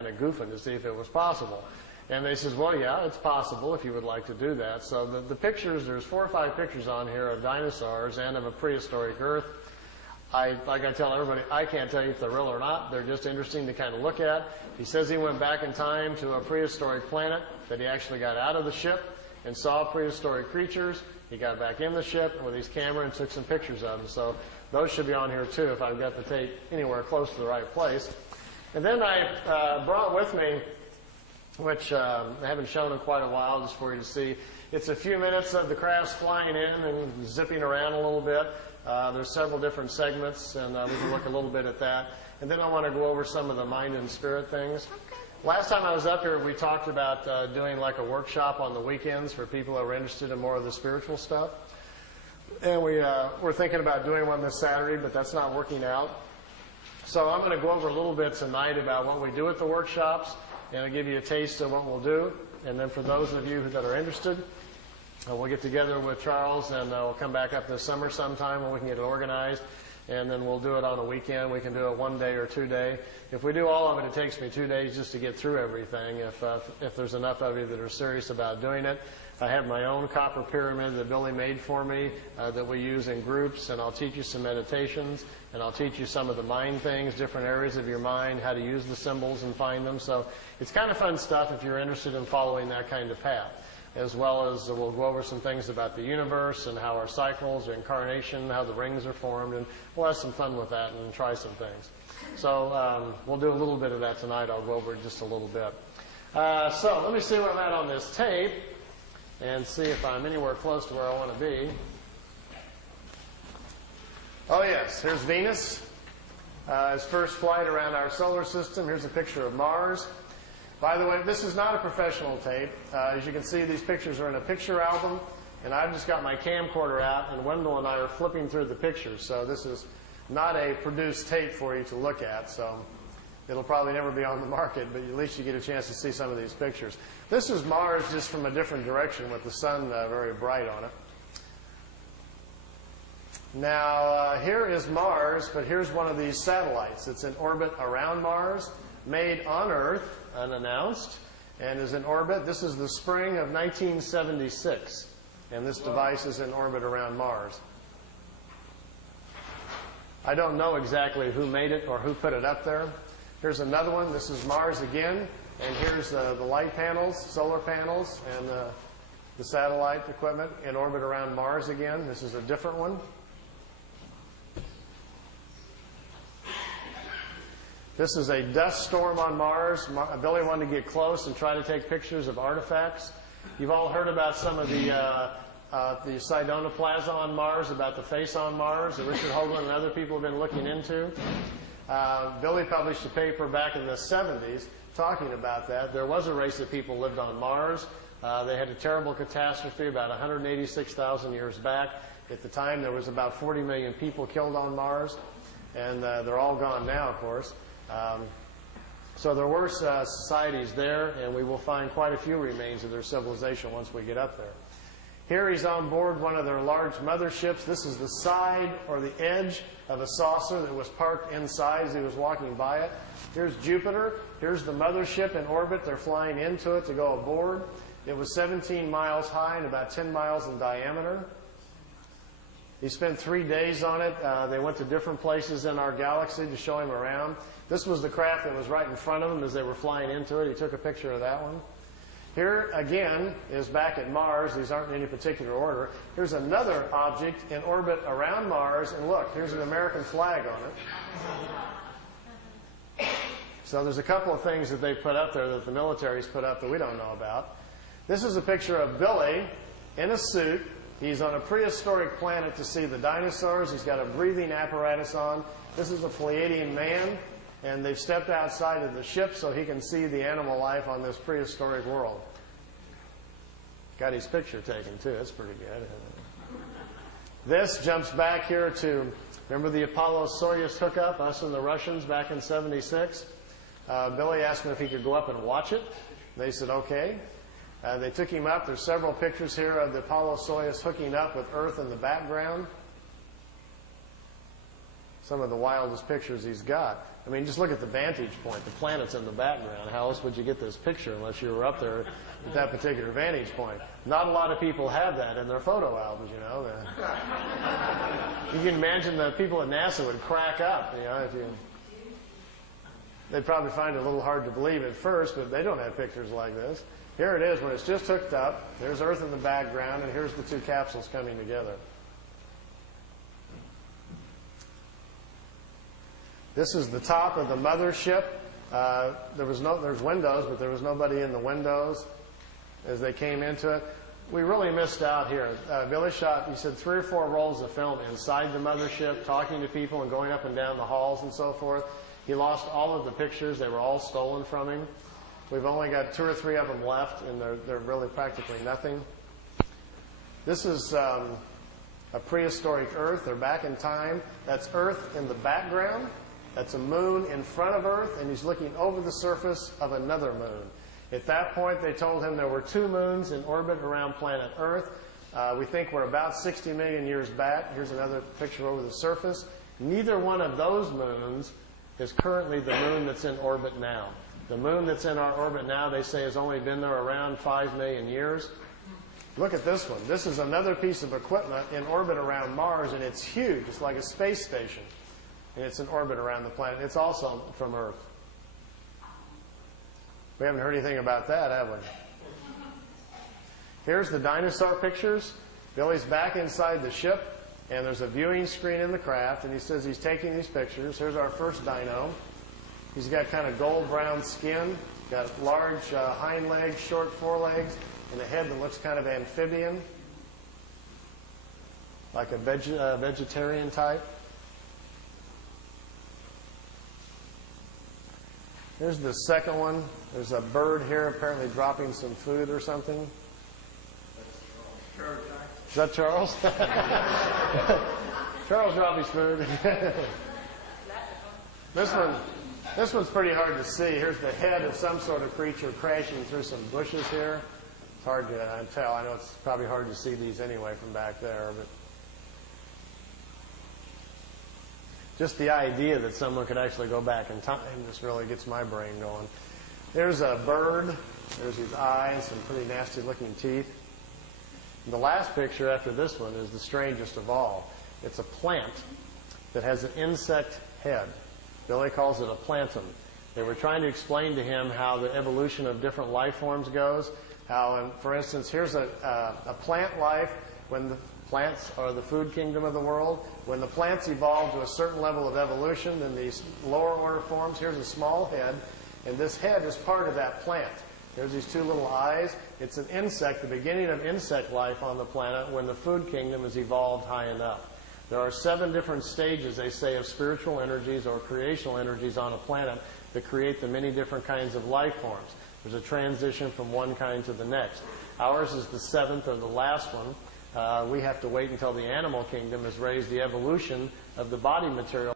kind of goofing to see if it was possible. And they says, well, yeah, it's possible if you would like to do that. So the pictures, there's 4 or 5 pictures on here of dinosaurs and of a prehistoric Earth. Like I tell everybody, I can't tell you if they're real or not. They're just interesting to kind of look at. He says he went back in time to a prehistoric planet, that he actually got out of the ship and saw prehistoric creatures. He got back in the ship with his camera and took some pictures of them. So those should be on here too if I've got the tape anywhere close to the right place. And then I brought with me, which I haven't shown in quite a while, just for you to see. It's a few minutes of the crafts flying in and zipping around a little bit. There's several different segments, and we can look a little bit at that. And then I want to go over some of the mind and spirit things. Okay. Last time I was up here, we talked about doing like a workshop on the weekends for people who are interested in more of the spiritual stuff. And we're thinking about doing one this Saturday, but that's not working out. So I'm going to go over a little bit tonight about what we do at the workshops, and I'll give you a taste of what we'll do. And then for those of you that are interested, we'll get together with Charles, and we'll come back up this summer sometime when we can get it organized. And then we'll do it on a weekend. We can do it 1 day or 2 day. If we do all of it, it takes me 2 days just to get through everything, if there's enough of you that are serious about doing it. I have my own copper pyramid that Billy made for me that we use in groups, and I'll teach you some meditations, and I'll teach you some of the mind things, different areas of your mind, how to use the symbols and find them. So it's kind of fun stuff if you're interested in following that kind of path, as well as we'll go over some things about the universe and how our cycles, our incarnation, how the rings are formed, and we'll have some fun with that and try some things. So we'll do a little bit of that tonight. I'll go over it just a little bit. So let me see where I'm at on this tape and see if I'm anywhere close to where I want to be. Oh yes, here's Venus. His first flight around our solar system. Here's a picture of Mars. By the way, this is not a professional tape. As you can see, these pictures are in a picture album, and I've just got my camcorder out, and Wendell and I are flipping through the pictures. So this is not a produced tape for you to look at. So it'll probably never be on the market, but at least you get a chance to see some of these pictures. This is Mars just from a different direction with the sun very bright on it. Now, here is Mars, but here's one of these satellites. It's in orbit around Mars, made on Earth, unannounced, and is in orbit. This is the spring of 1976, and this device is in orbit around Mars. I don't know exactly who made it or who put it up there. Here's another one. This is Mars again, and here's the light panels, solar panels, and the satellite equipment in orbit around Mars again. This is a different one. This is a dust storm on Mars. Billy wanted to get close and try to take pictures of artifacts. You've all heard about some of the Sidonoplasma on Mars, about the face on Mars that Richard Hoagland and other people have been looking into. Billy published a paper back in the 70s talking about that. There was a race of people lived on Mars. They had a terrible catastrophe about 186,000 years back. At the time, there was about 40 million people killed on Mars, and they're all gone now, of course. So there were societies there, and we will find quite a few remains of their civilization once we get up there. Here he's on board one of their large motherships. This is the side or the edge of a saucer that was parked inside as he was walking by it. Here's Jupiter. Here's the mothership in orbit. They're flying into it to go aboard. It was 17 miles high and about 10 miles in diameter. He spent 3 days on it. They went to different places in our galaxy to show him around. This was the craft that was right in front of him as they were flying into it. He took a picture of that one. Here, again, is back at Mars. These aren't in any particular order. Here's another object in orbit around Mars, and look, here's an American flag on it. So there's a couple of things that they put up there that the military's put up that we don't know about. This is a picture of Billy in a suit. He's on a prehistoric planet to see the dinosaurs. He's got a breathing apparatus on. This is a Pleiadian man, and they've stepped outside of the ship so he can see the animal life on this prehistoric world. Got his picture taken, too. That's pretty good. This jumps back here to, remember the Apollo-Soyuz hookup, us and the Russians back in '76? Billy asked him if he could go up and watch it. They said, okay. They took him up. There's several pictures here of the Apollo-Soyuz hooking up with Earth in the background. Some of the wildest pictures he's got. I mean, just look at the vantage point. The planet's in the background. How else would you get this picture unless you were up there at that particular vantage point? Not a lot of people have that in their photo albums, you know. You can imagine the people at NASA would crack up, you know, they'd probably find it a little hard to believe at first, but they don't have pictures like this. Here it is when it's just hooked up. There's Earth in the background, and here's the two capsules coming together. This is the top of the mothership. There's windows, but there was nobody in the windows as they came into it. We really missed out here. Billy shot, he said, 3 or 4 rolls of film inside the mothership, talking to people and going up and down the halls and so forth. He lost all of the pictures. They were all stolen from him. We've only got 2 or 3 of them left, and they're really practically nothing. This is a prehistoric Earth. They're back in time. That's Earth in the background. That's a moon in front of Earth, and he's looking over the surface of another moon. At that point, they told him there were 2 moons in orbit around planet Earth. We think we're about 60 million years back. Here's another picture over the surface. Neither one of those moons is currently the moon that's in orbit now. The moon that's in our orbit now, they say, has only been there around 5 million years. Look at this one. This is another piece of equipment in orbit around Mars, and it's huge. It's like a space station. And it's in orbit around the planet. It's also from Earth. We haven't heard anything about that, have we? Here's the dinosaur pictures. Billy's back inside the ship, and there's a viewing screen in the craft, and he says he's taking these pictures. Here's our first dino. He's got kind of gold-brown skin, got large hind legs, short forelegs, and a head that looks kind of amphibian, like a vegetarian type. Here's the second one. There's a bird here apparently dropping some food or something. Is that Charles? Charles dropped his food. This one's pretty hard to see. Here's the head of some sort of creature crashing through some bushes here. It's hard to tell. I know it's probably hard to see these anyway from back there, but just the idea that someone could actually go back in time just really gets my brain going. There's a bird. There's his eyes, some pretty nasty-looking teeth. And the last picture after this one is the strangest of all. It's a plant that has an insect head. Billy calls it a plantum. They were trying to explain to him how the evolution of different life forms goes. How, for instance, here's a plant life when the plants are the food kingdom of the world. When the plants evolve to a certain level of evolution, then these lower order forms, here's a small head, and this head is part of that plant. There's these 2 little eyes. It's an insect, the beginning of insect life on the planet when the food kingdom has evolved high enough. There are 7 different stages, they say, of spiritual energies or creational energies on a planet that create the many different kinds of life forms. There's a transition from one kind to the next. Ours is the 7th or the last one. We have to wait until the animal kingdom has raised the evolution of the body material